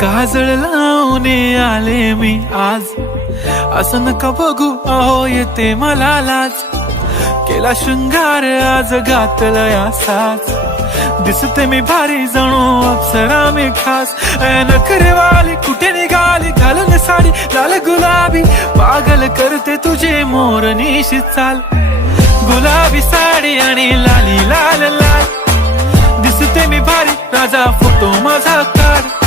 काजळ लावून आले मी आज, असं नका बघू अहो येते मला लाज. केला शृंगार आज घातला या साज, दिसते मी भारी जणू अप्सरा मी खास. नखरेवाली कुठे निघाली घालून साडी लाल गुलाबी, पागल करते तुझे मोरनीशी चाल. गुलाबी साडी आणि लाली लाल लाल, दिसते मी भारी राजा फोटो माझा काढ.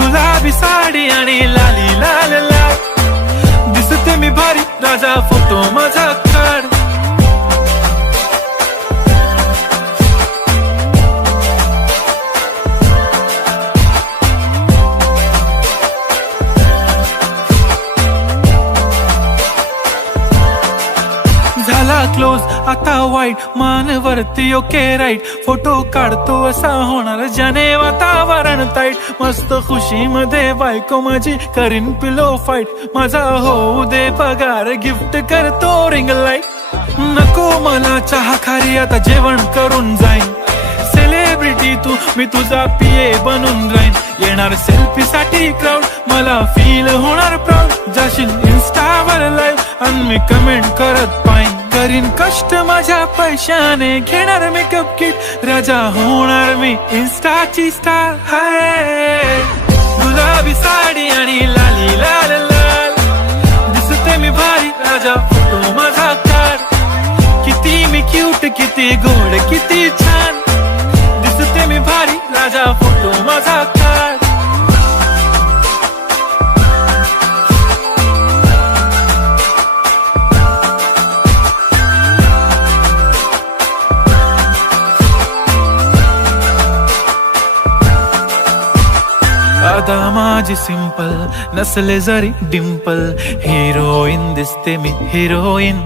गुलाबी साडी आणि लाली लाल लाल, दिसते मी भारी राजा फोटो माझा काढ. झाला क्लोज आता वाईट, मान वरती ओके राईट. फोटो काढतो असा होणार ज्याने वातावरण ताईट. मस्त खुशी मध्ये बायको माझी करीन पिलो फाईट. माझा होऊ दे पगार गिफ्ट करतो रिंग लाईट. नको मला चहा खारी आता जेवण करून जाईन. सेलिब्रिटी तू मी तुझा पिये बनून राहीन. येणार सेल्फी साठी क्राऊड मला फील होणार प्राऊड. जाशील इन्स्टावर लाईव्ह आणि मी कमेंट करत पाईन. करीन कष्ट माझ्या पैशाने घेणार मेकअप किट. राजा होणार मी इन्स्टाची स्टार. हाय गुलाबी साडी आणि लाली लाल लाल, दिसते मी भारी राजा फोटो माझा काढ. किती मी क्यूट किती गोड किती छान, दिसते मी भारी राजा फोटो माझा काढ. अदा माझी सिंपल नसले जरी डिंपल, हिरोईन दिसते मी हिरोईन.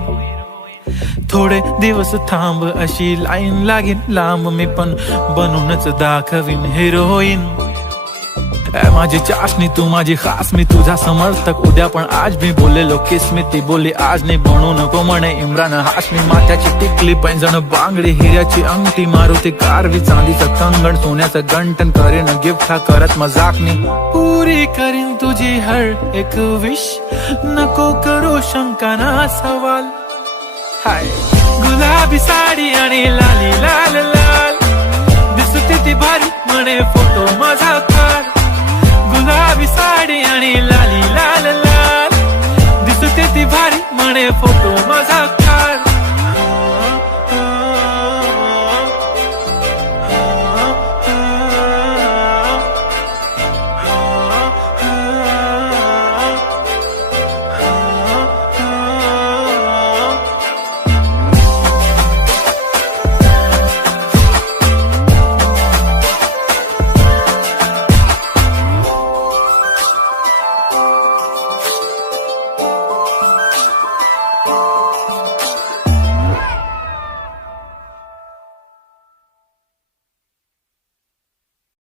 थोडे दिवस थांब अशी लाईन लागेल लांब, मी पण बनूनच दाखवीन हिरोईन. माझी चाशनी तू माझी खास, मी तुझा समर्थक उद्या पण आज मी बोललेलो किस मी. ती बोलली आज नाही बनू नको म्हणे इम्रान हाशमी. माथ्याची टिकली पैंजण बांगडी हिऱ्याची अंगठी, मारुती कारवी चांदीचं कंगण सोन्याचं गंटन. करीन गिफ्ट हा करत मजाकनी, पुरी करीन तुझी हर एक विश. नको करू शंका ना सवाल. हाय गुलाबी साडी आणि लाली लाल लाल, दिसते ती भारी म्हणे फोटो माझा काढ. गुलाबी साडी आणि लाली लाल लाल, दिसते ती भारी म्हणे फोटो माझा.